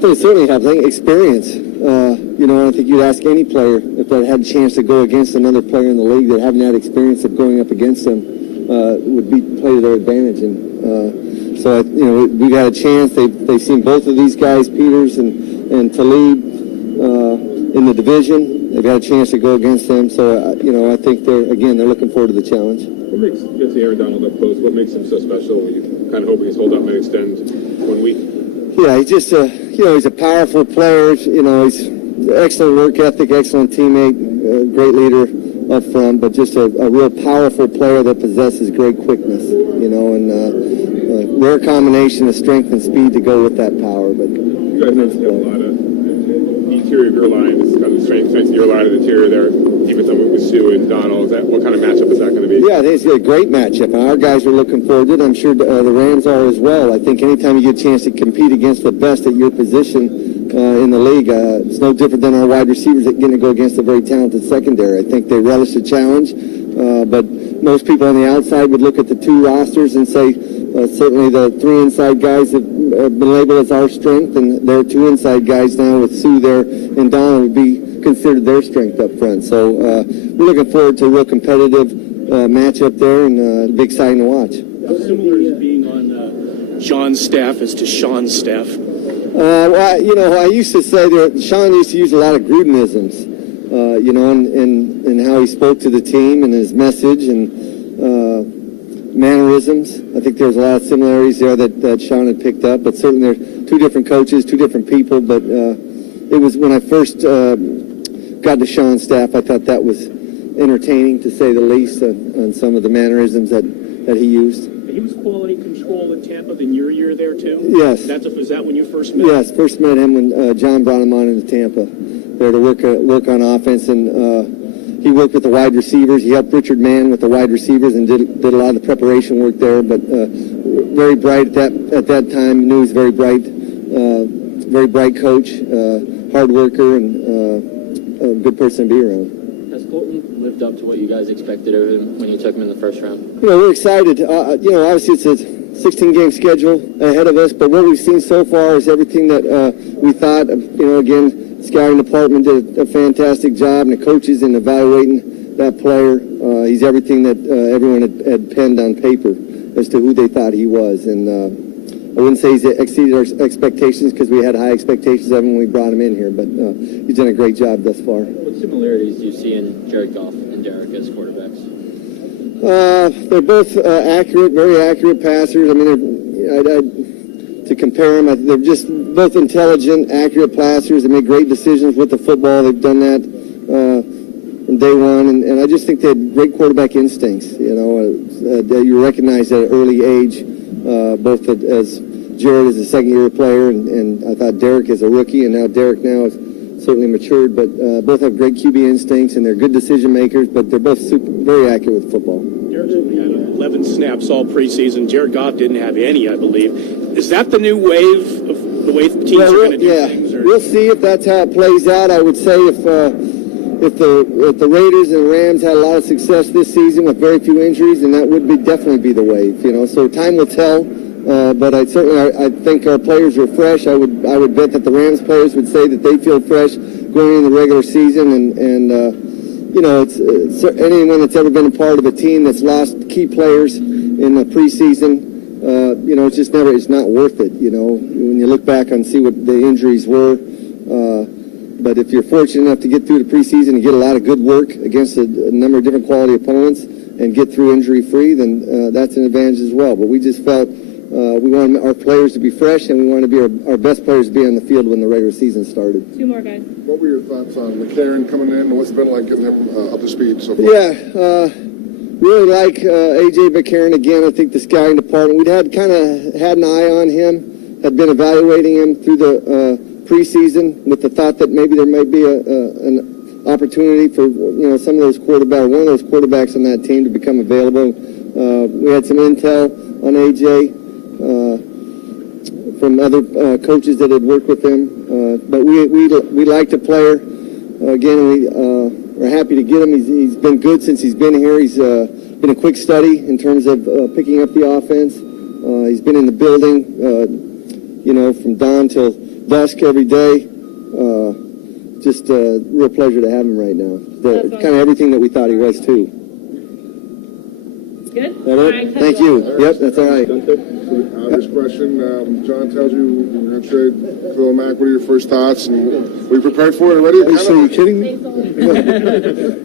what they certainly have, I think, experience. I think you'd ask any player if they had a chance to go against another player in the league that haven't had experience of going up against them, would play to their advantage. And so, we've had a chance. They've seen both of these guys, Peters and Talib, in the division. They've had a chance to go against them. So, I think they're looking forward to the challenge. What makes Aaron Donald up close? What makes him so special? You kind of hoping his holdout might extend 1 week. Yeah, he's just he's a powerful player. He's excellent work ethic, excellent teammate, great leader up front, but just a real powerful player that possesses great quickness. And a rare combination of strength and speed to go with that power. But you guys have a lot of the interior of your line. This is kind of the strength of your line of the interior there. Even with Sue and Donald, what kind of matchup is that going to be? Yeah, I think it's a great matchup, and our guys are looking forward to it. I'm sure the Rams are as well. I think anytime you get a chance to compete against the best at your position in the league, it's no different than our wide receivers that getting to go against a very talented secondary. I think they relish the challenge, but most people on the outside would look at the two rosters and say certainly the three inside guys have been labeled as our strength, and there are two inside guys now with Sue there and Donald would be considered their strength up front. So we're looking forward to a real competitive matchup there, and it'll be exciting to watch. How similar is being on Sean's staff as to Sean's staff? I used to say that Sean used to use a lot of Grudenisms, and how he spoke to the team and his message and mannerisms. I think there's a lot of similarities there that Sean had picked up, but certainly they're two different coaches, two different people, but it was when I first got to Sean's staff, I thought that was entertaining, to say the least, on some of the mannerisms that he used. He was quality control in Tampa in your year there, too? Yes. Was that when you first met him? Yes, first met him when John brought him on into Tampa there to work on offense, and he worked with the wide receivers. He helped Richard Mann with the wide receivers and did a lot of the preparation work there, but very bright at that time. Knew he was very bright coach, hard worker, and a good person to be around. Has Colton lived up to what you guys expected of him when you took him in the first round? We're excited. Obviously it's a 16-game schedule ahead of us, but what we've seen so far is everything that we thought. Again, scouting department did a fantastic job, and the coaches in evaluating that player. He's everything that everyone had penned on paper as to who they thought he was, and I wouldn't say he's exceeded our expectations, because we had high expectations of him when we brought him in here, but he's done a great job thus far. What similarities do you see in Jared Goff and Derek as quarterbacks? They're both accurate, very accurate passers. I mean, to compare them, they're just both intelligent, accurate passers. They make great decisions with the football. They've done that from day one, and I just think they had great quarterback instincts. That you recognize at an early age, both as Jared as a second-year player, and I thought Derek as a rookie, and now Derek is certainly matured, but both have great QB instincts, and they're good decision makers, but they're both very accurate with football. Derek's only had 11 snaps all preseason. Jared Goff didn't have any, I believe. Is that the new wave of the way teams are going to do things? Or? We'll see if that's how it plays out. I would say if the Raiders and Rams had a lot of success this season with very few injuries, then that would definitely be the wave. So time will tell. But I think our players are fresh. I would bet that the Rams players would say that they feel fresh going into the regular season, and it's anyone that's ever been a part of a team that's lost key players in the preseason. It's not worth it. When you look back and see what the injuries were. But if you're fortunate enough to get through the preseason and get a lot of good work against a number of different quality opponents and get through injury-free, then that's an advantage as well. But we just felt we wanted our players to be fresh, and we wanted to be our best players to be on the field when the regular season started. Two more guys. What were your thoughts on McLaren coming in, and what's it been like getting him up to speed so far? Yeah, really like A.J. McCarron again. I think the scouting department, we'd had an eye on him, had been evaluating him through the preseason with the thought that maybe there might be an opportunity for some of those one of those quarterbacks on that team to become available. We had some intel on A.J. From other coaches that had worked with him, but we liked the player. Again, we are happy to get him. He's been good since he's been here. He's been a quick study in terms of picking up the offense. He's been in the building, from dawn till dusk every day. Just a real pleasure to have him right now. Kind of everything that we thought he was, too. Good? That it? Thank you. Yep, that's all right. Obvious question. John tells you you're going to trade Khalil Mack. What are your first thoughts? And we prepared for it already? Are you kidding me?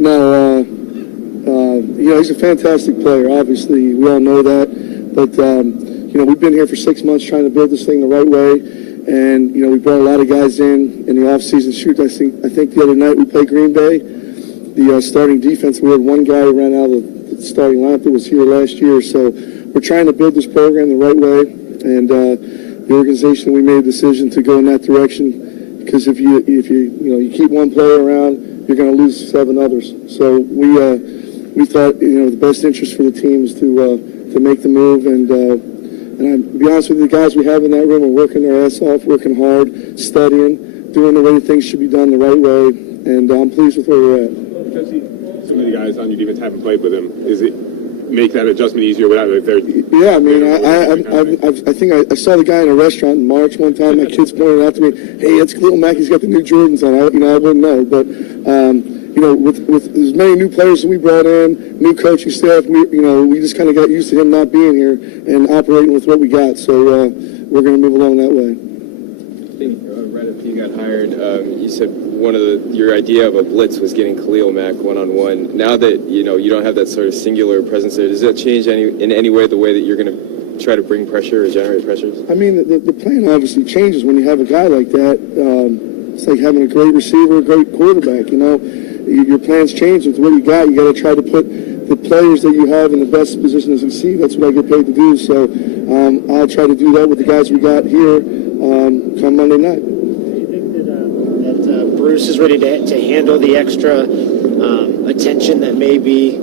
No, he's a fantastic player. Obviously, we all know that. But, we've been here for 6 months trying to build this thing the right way. And, we brought a lot of guys in the offseason. Shoot, I think the other night we played Green Bay. The starting defense, we had one guy who ran out of the starting lineup that was here last year. So we're trying to build this program the right way. And the organization, we made a decision to go in that direction. Because if you keep one player around, you're going to lose 7 others. So we thought, the best interest for the team is to make the move. And to be honest with you, the guys we have in that room are working their ass off, working hard, studying, doing the way things should be done the right way, and I'm pleased with where we're at. Because some of the guys on your defense haven't played with him, is it make that adjustment easier without their? Yeah, I mean, I think I saw the guy in a restaurant in March one time. My kids pointed out to me, "Hey, it's Khalil Mack. He's got the new Jordans on." I wouldn't know, but with as many new players that we brought in, new coaching staff, we just kind of got used to him not being here and operating with what we got. So we're going to move along that way. I think right after you got hired, you said one of your idea of a blitz was getting Khalil Mack one-on-one. Now that you don't have that sort of singular presence there, does that change in any way the way that you're going to try to bring pressure or generate pressures? I mean, the plan obviously changes when you have a guy like that. It's like having a great receiver, a great quarterback. Your plans change with what you got. You got to try to put the players that you have in the best position to succeed. That's what I get paid to do. So I'll try to do that with the guys we got here come Monday night. Do you think that Bruce is ready to handle the extra attention that may be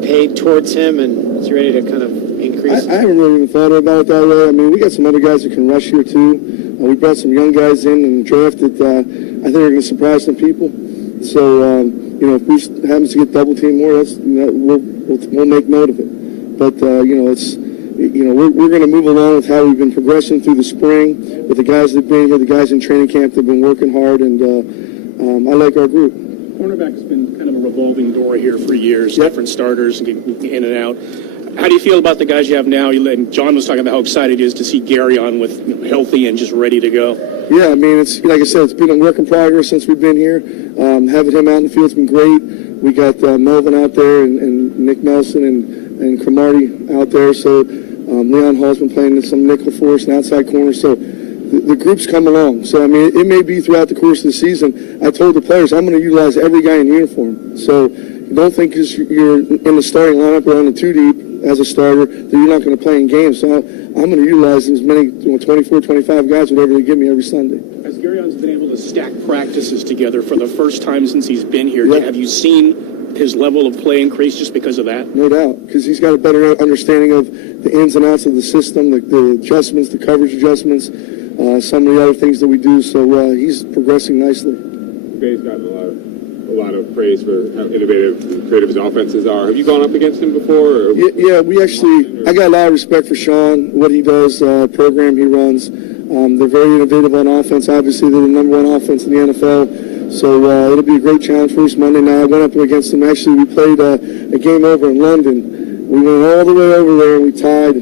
paid towards him, and is he ready to kind of increase? I haven't really even thought about it that way. I mean, we got some other guys that can rush here too. We brought some young guys in the draft that I think are going to surprise some people. So, if Bruce happens to get double teamed more, we'll make note of it. But, we're going to move along with how we've been progressing through the spring with the guys that have been here, the guys in training camp that have been working hard, and I like our group. Cornerback's been kind of a revolving door here for years, different starters in and out. How do you feel about the guys you have now? And John was talking about how excited he is to see Gary on with healthy and just ready to go. Yeah, I mean, it's like I said, it's been a work in progress since we've been here. Having him out in the field's been great. We got Melvin out there and Nick Nelson and Cromartie out there. So Leon Hall's been playing some nickel for us and outside corner. So the group's come along. So, I mean, it may be throughout the course of the season. I told the players I'm going to utilize every guy in uniform. So don't think because you're in the starting lineup or on the 2 deep as a starter that you're not going to play in games. So I'm going to utilize as many 24, 25 guys, whatever they give me every Sunday. Has Garion's been able to stack practices together for the first time since he's been here? Yeah. Have you seen his level of play increase just because of that? No doubt, because he's got a better understanding of the ins and outs of the system, the adjustments, the coverage adjustments, some of the other things that we do. So he's progressing nicely. Bay's gotten a lot of praise for how innovative and creative his offenses are. Have you gone up against him before? Yeah, I got a lot of respect for Sean, what he does, program he runs. They're very innovative on offense. Obviously, they're the #1 offense in the NFL. So it'll be a great challenge for us Monday night. I went up against them. Actually, we played a game over in London. We went all the way over there and we tied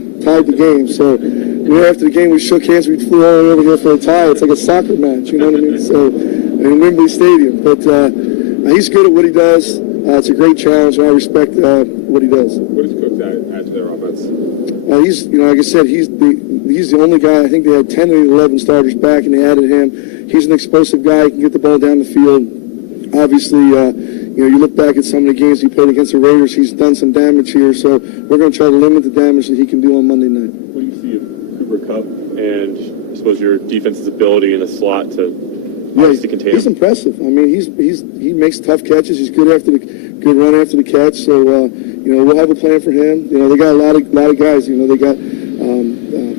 the game. So after the game, we shook hands. We flew all the way over here for a tie. It's like a soccer match, you know what I mean? So in Wembley Stadium. But he's good at what he does. It's a great challenge, and I respect what he does. What does Cook add to their offense? He's, like I said, he's the only guy. I think they had 10 of the 11 starters back, and they added him. He's an explosive guy. He can get the ball down the field. Obviously, you look back at some of the games he played against the Raiders. He's done some damage here, so we're going to try to limit the damage that he can do on Monday night. What do you see of Cooper Kupp and I suppose your defense's ability in the slot to contain him? He's impressive. I mean, he makes tough catches. He's good run after the catch. So we'll have a plan for him. They got a lot of guys. They got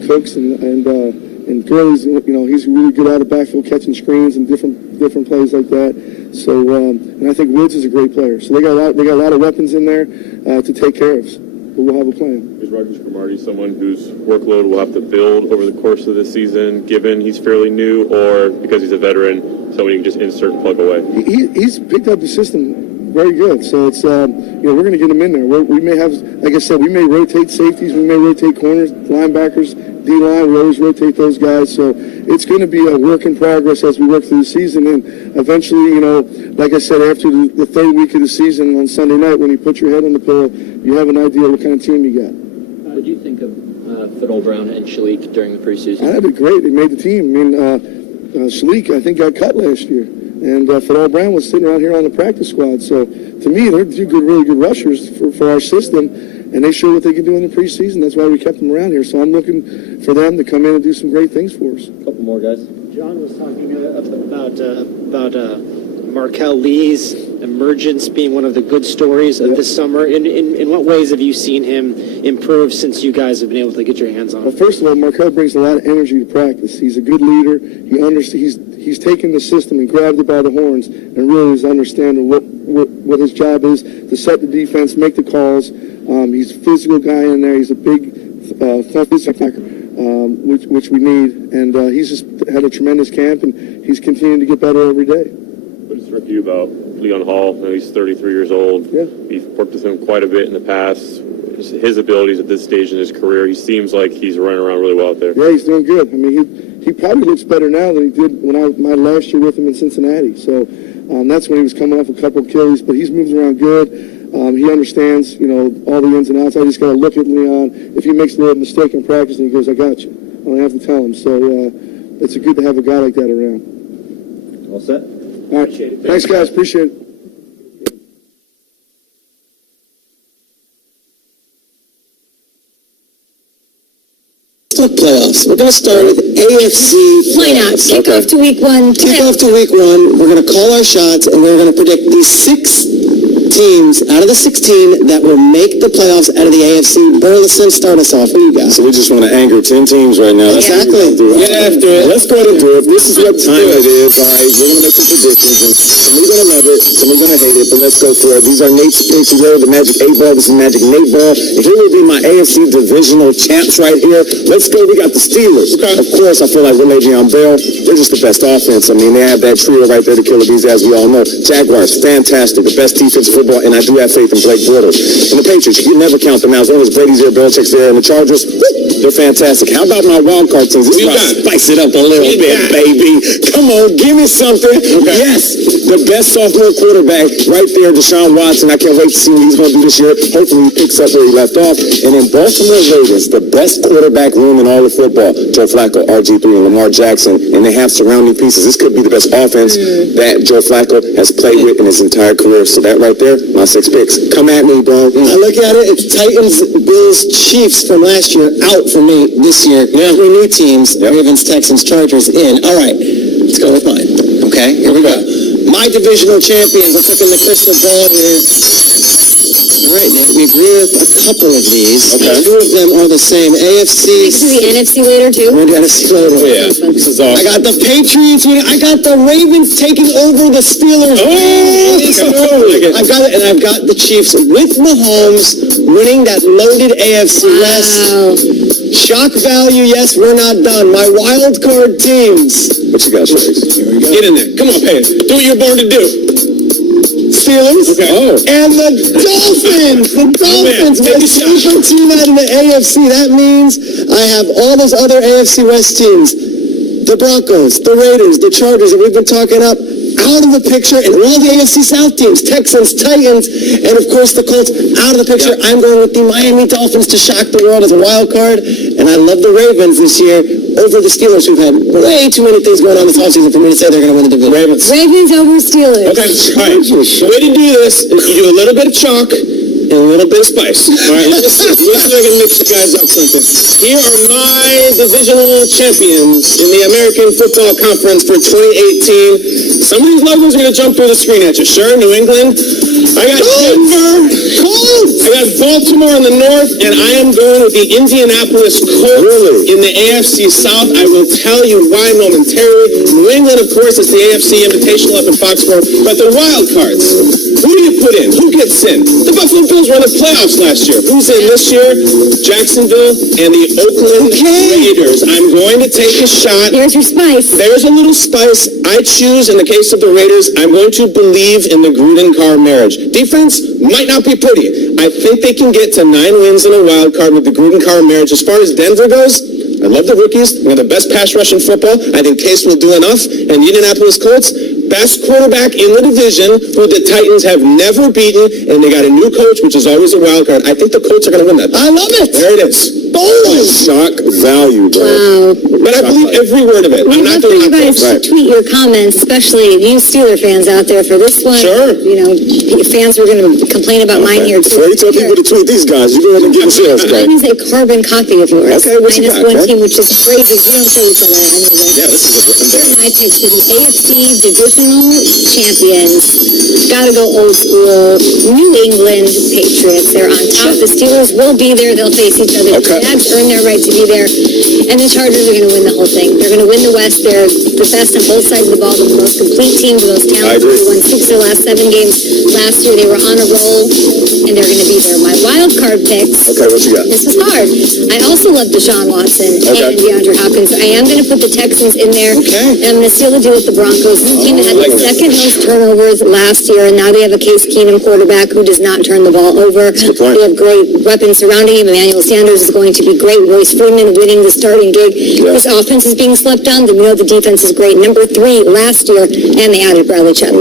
Cooks and Gurley's. He's really good out of backfield catching screens and different plays like that. So and I think Woods is a great player. So they got a lot of weapons in there to take care of us. but we'll have a plan. Is Rogers Cromartie someone whose workload will have to build over the course of the season, given he's fairly new, or because he's a veteran, someone you can just insert and plug away? He's picked up the system very good, so it's we're going to get him in there. We may have, like I said, we may rotate safeties, we may rotate corners, linebackers, D-line. We always rotate those guys, so it's going to be a work in progress as we work through the season. And eventually, like I said, after the third week of the season on Sunday night, when you put your head on the pillow, you have an idea what kind of team you got. What do you think of Fiddle Brown and Shalik during the preseason? I did great. They made the team. I mean, Shalik, I think, got cut last year. And Fiddle Brown was sitting around here on the practice squad. So, to me, they're two really good rushers for our system. And they showed what they could do in the preseason. That's why we kept them around here. So I'm looking for them to come in and do some great things for us. A couple more guys. John was talking about Markel Lee's emergence being one of the good stories of this summer. In what ways have you seen him improve since you guys have been able to get your hands on him? Well, first of all, Markel brings a lot of energy to practice. He's a good leader. He understands. He's taken the system and grabbed it by the horns and really is understanding what his job is to set the defense, make the calls. He's a physical guy in there. He's a big physical attacker, which we need. And he's just had a tremendous camp, and he's continuing to get better every day. What struck you about Leon Hall? He's 33 years old. Yeah. You've worked with him quite a bit in the past. His abilities at this stage in his career, he seems like he's running around really well out there. Yeah, he's doing good. I mean, he probably looks better now than he did when my last year with him in Cincinnati. So that's when he was coming off a couple of Achilles, but he's moving around good. He understands, all the ins and outs. I just got to look at Leon. If he makes a little mistake in practice, and he goes, I got you. I don't have to tell him. So it's good to have a guy like that around. All set? All right. Thanks, guys. Appreciate it. Playoffs. We're going to start with AFC Why not? playoffs. Kick off to week one. Kick off to week one. We're going to call our shots, and we're going to predict these 6 teams out of the 16 that will make the playoffs out of the AFC. Burleson, start us off. What do you got? So we just want to anger 10 teams right now. Exactly. Get after it. Let's go ahead and do it. This is what time it is. All right, we're going to make some predictions, and somebody's going to love it, somebody's going to hate it, but let's go for it. These are Nate's picks. You know the Magic 8 Ball. This is Magic Nate Ball. And here will be my AFC divisional champs right here. Let's go. We got the Steelers. Okay. Of course, I feel like with Le'Veon Bell, they're just the best offense. I mean, they have that trio right there to kill the bees, as we all know. Jaguars, fantastic. The best defensive football, and I do have faith in Blake Bortles. And the Patriots, you never count them out. As long as Brady's there, Belichick's there, and the Chargers, they're fantastic. How about my wild card teams? This is about to spice it up a little bit, baby. Come on, give me something. Okay. Yes, the best sophomore quarterback right there, Deshaun Watson. I can't wait to see what he's going to do this year. Hopefully he picks up where he left off. And in Baltimore Ravens, the best quarterback room in all of football, Joe Flacco, RG3, and Lamar Jackson, and they have surrounding pieces. This could be the best offense that Joe Flacco has played with in his entire career. So that right there, my 6 picks. Come at me, bro. I look at it, it's Titans, Bills, Chiefs from last year out for me this year. Yeah. 3 new teams, Ravens, Texans, Chargers in. All right, let's go with mine. Okay, here we go. My divisional champions, let's look in the crystal ball here. All right, Nate, we agree with a couple of these. Okay. 2 of them are the same. AFC. Next to the NFC later, too? We're going to NFC later. Oh, yeah. This is awesome. I got the Patriots winning. I got the Ravens taking over the Steelers. I've got it, and I've got the Chiefs with Mahomes winning that loaded AFC West. Shock value, yes, we're not done. My wild card teams. What you got, Shakes? Get in there. Come on, Pay. Do what you're born to do. Steelers. Okay. Oh. And the Dolphins. The Dolphins. My super team out of the AFC. That means I have all those other AFC West teams. The Broncos, the Raiders, the Chargers that we've been talking up out of the picture, and all the AFC South teams, Texans, Titans, and of course the Colts out of the picture. Yep. I'm going with the Miami Dolphins to shock the world as a wild card, and I love the Ravens this year over the Steelers, who've had way too many things going on this offseason for me to say they're going to win the division. Ravens over Steelers. Okay, all right. The way to do this is you do a little bit of chalk and a little bit of spice. All right, let's see if I can mix you guys up something. Here are my divisional champions in the American Football Conference for 2018. Some of these logos are going to jump through the screen at you. Sure, New England. I got Denver Colts. I got Baltimore in the north, and I am going with the Indianapolis Colts in the AFC South. I will tell you why momentarily. New England, of course, is the AFC Invitational up in Foxborough. But the wild cards, who do you put in? Who gets in? The Buffalo Bills were in the playoffs last year. Who's in this year? Jacksonville and the Oakland Raiders. I'm going to take a shot. Here's your spice. There's a little spice. I choose, in the case of the Raiders, I'm going to believe in the Gruden-Carr marriage. Defense might not be pretty. I think they can get to 9 wins in a wild card with the Gruden-Carr marriage. As far as Denver goes, I love the rookies. They're the best pass rush in football. I think Case will do enough. And the Indianapolis Colts, best quarterback in the division, who the Titans have never beaten, and they got a new coach, which is always a wild card. I think the Colts are going to win that. I love it. There it is. Boom! Shock value, bro. Wow. But I believe every word of it. We'd I'm not love for doing you guys to it. tweet your comments, especially you Steeler fans out there for this one. Sure. You know, fans were going to complain about mine here too. Before you tell people to tweet these guys, you go ahead and give them sales, Mine is a carbon copy of yours. Okay, what you Minus got, one man? team, which is crazy. We don't show each other anyway. Yeah, this is Here are my picks for the AFC Divisional Champions. Gotta go old school. New England Patriots. They're on top. The Steelers will be there. They'll face each other. Okay. The Jags earn their right to be there. And the Chargers are going to win the whole thing. They're going to win the West. They're the best on both sides of the ball. The most complete team, the most talented. They won 6 of their last 7 games. Last year they were on a roll, and they're going to be there. My wild card picks. Okay, what you got? This is hard. I also love Deshaun Watson and DeAndre Hopkins. I am going to put the Texans in there. Okay. And I'm going to seal the deal with the Broncos. This team had the second most turnovers last year, and now they have a Case Keenum quarterback who does not turn the ball over. point. They have great weapons surrounding him. Emmanuel Sanders is going to be great. Royce Freeman winning the starting gig. This offense is being slept on. We know the defense is great. Number 3 last year, and they added Bradley Chubb.